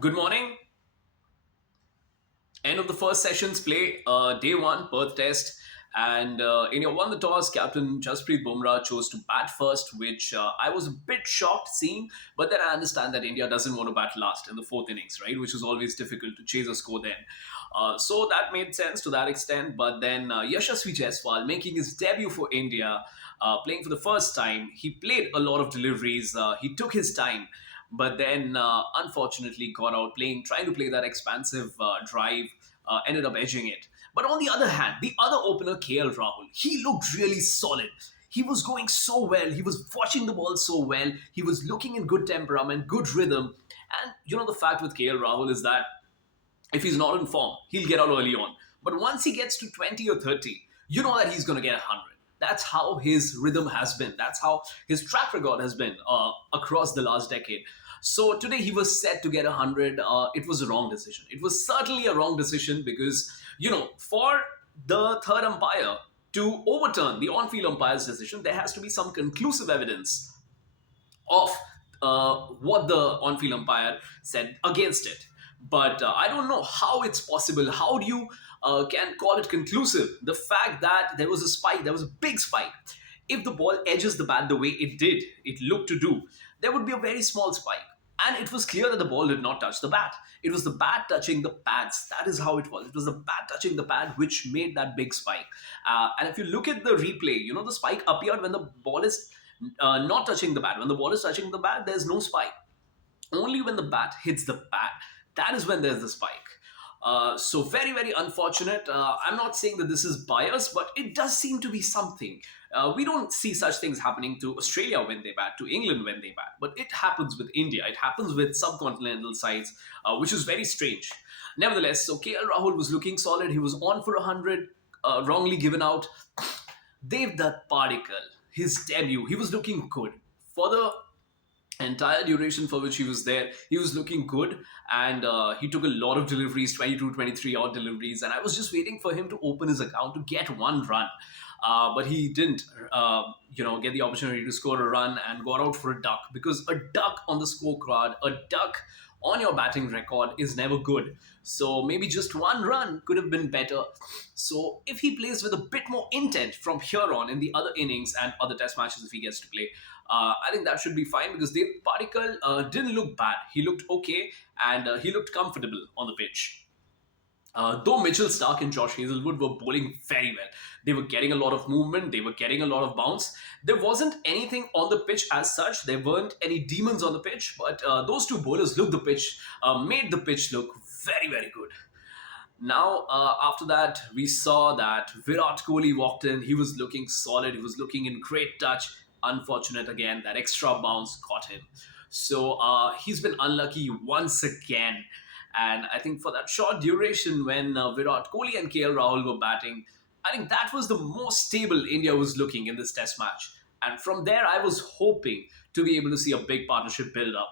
Good morning. End of the first session's play, day one, Perth Test. And India won the toss. Captain Jasprit Bumrah chose to bat first, which I was a bit shocked seeing. But then I understand that India doesn't want to bat last in the fourth innings, right? Which is always difficult to chase a score then. So that made sense to that extent. But then Yashasvi Jaiswal making his debut for India, playing for the first time. He played a lot of deliveries. He took his time, but then unfortunately got out playing, trying to play that expansive drive, ended up edging it. But on the other hand, the other opener, KL Rahul, he looked really solid. He was going so well. He was watching the ball so well. He was looking in good temperament, good rhythm. And the fact with KL Rahul is that if he's not in form, he'll get out early on. But once he gets to 20 or 30, you know that he's going to get 100. That's how his rhythm has been. That's how his track record has been across the last decade. So today he was set to get 100. It was a wrong decision. It was certainly a wrong decision because, for the third umpire to overturn the on field umpire's decision, there has to be some conclusive evidence of what the on-field umpire said against it. But I don't know how it's possible. How do you can call it conclusive? The fact that there was a spike, there was a big spike. If the ball edges the bat the way it did, it looked to do, there would be a very small spike. And it was clear that the ball did not touch the bat. It was the bat touching the pads. That is how it was. It was the bat touching the pad which made that big spike. And if you look at the replay, the spike appeared when the ball is not touching the bat. When the ball is touching the bat, there's no spike. Only when the bat hits the bat, that is when there's the spike. So very, very unfortunate. I'm not saying that this is bias, but it does seem to be something. We don't see such things happening to Australia when they bat, to England when they bat, but it happens with India. It happens with subcontinental sides, which is very strange. Nevertheless, so KL Rahul was looking solid. He was on for 100, wrongly given out. Dev Dutt Particle, his debut, he was looking good. For the entire duration for which he was there, he was looking good. And he took a lot of deliveries, 22, 23 odd deliveries. And I was just waiting for him to open his account to get one run. But he didn't, get the opportunity to score a run and got out for a duck, because a duck on the scorecard, a duck on your batting record is never good. So maybe just one run could have been better. So if he plays with a bit more intent from here on in the other innings and other test matches, if he gets to play, I think that should be fine, because Dev Particle didn't look bad. He looked okay, and he looked comfortable on the pitch. Though Mitchell Stark and Josh Hazelwood were bowling very well, they were getting a lot of movement, they were getting a lot of bounce. There wasn't anything on the pitch as such, there weren't any demons on the pitch, but those two bowlers looked the pitch, made the pitch look very, very good. Now, after that, we saw that Virat Kohli walked in. He was looking solid. He was looking in great touch. Unfortunate again, that extra bounce caught him. So he's been unlucky once again. And I think for that short duration when Virat Kohli and KL Rahul were batting, I think that was the most stable India was looking in this test match. And from there, I was hoping to be able to see a big partnership build up.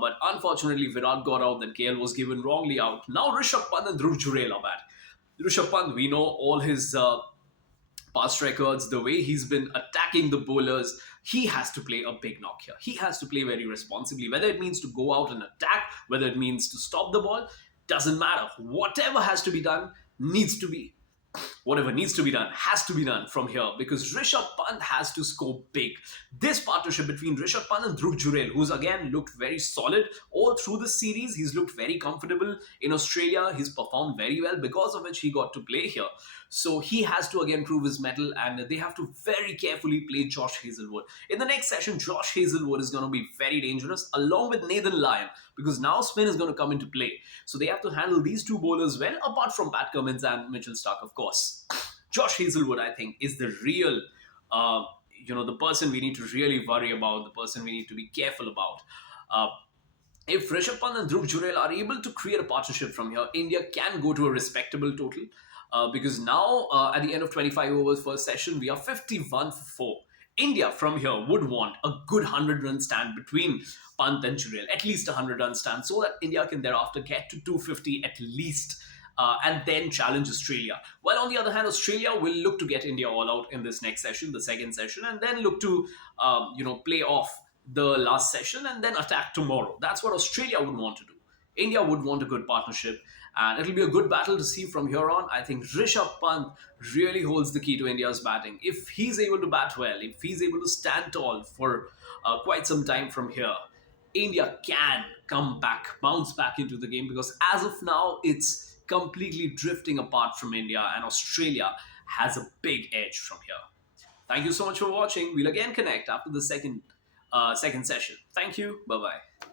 But unfortunately, Virat got out, then KL was given wrongly out. Now Rishabh Pant and Dhruv Jurel are back. Rishabh Pant, we know all his past records, the way he's been attacking the bowlers, he has to play a big knock here. He has to play very responsibly. Whether it means to go out and attack, whether it means to stop the ball, doesn't matter. Whatever has to be done needs to be whatever needs to be done has to be done from here, because Rishabh Pant has to score big. This partnership between Rishabh Pant and Dhruv Jurel, who's again looked very solid all through the series, he's looked very comfortable in Australia. He's performed very well, because of which he got to play here. So he has to again prove his mettle, and they have to very carefully play Josh Hazelwood. In the next session, Josh Hazelwood is going to be very dangerous along with Nathan Lyon, because now spin is going to come into play. So they have to handle these two bowlers well, apart from Pat Cummins and Mitchell Stark, of course. Josh Hazelwood, I think, is the real, the person we need to really worry about, the person we need to be careful about. Uh, if Rishabh Pant and Dhruv Jurel are able to create a partnership from here, India can go to a respectable total. Because now, at the end of 25 overs first session, we are 51 for 4. India from here would want a good 100-run stand between Pant and Jurel, at least a 100-run stand, so that India can thereafter get to 250 at least. And then challenge Australia. While on the other hand, Australia will look to get India all out in this next session, the second session, and then look to play off the last session and then attack tomorrow. That's what Australia would want to do. India would want a good partnership, and it'll be a good battle to see from here on. I think Rishabh Pant really holds the key to India's batting. If he's able to bat well, if he's able to stand tall for quite some time from here, India can come back, bounce back into the game, because as of now, it's completely drifting apart from India, and Australia has a big edge from here. Thank you so much for watching. We'll again connect after the second session. Thank you. Bye bye.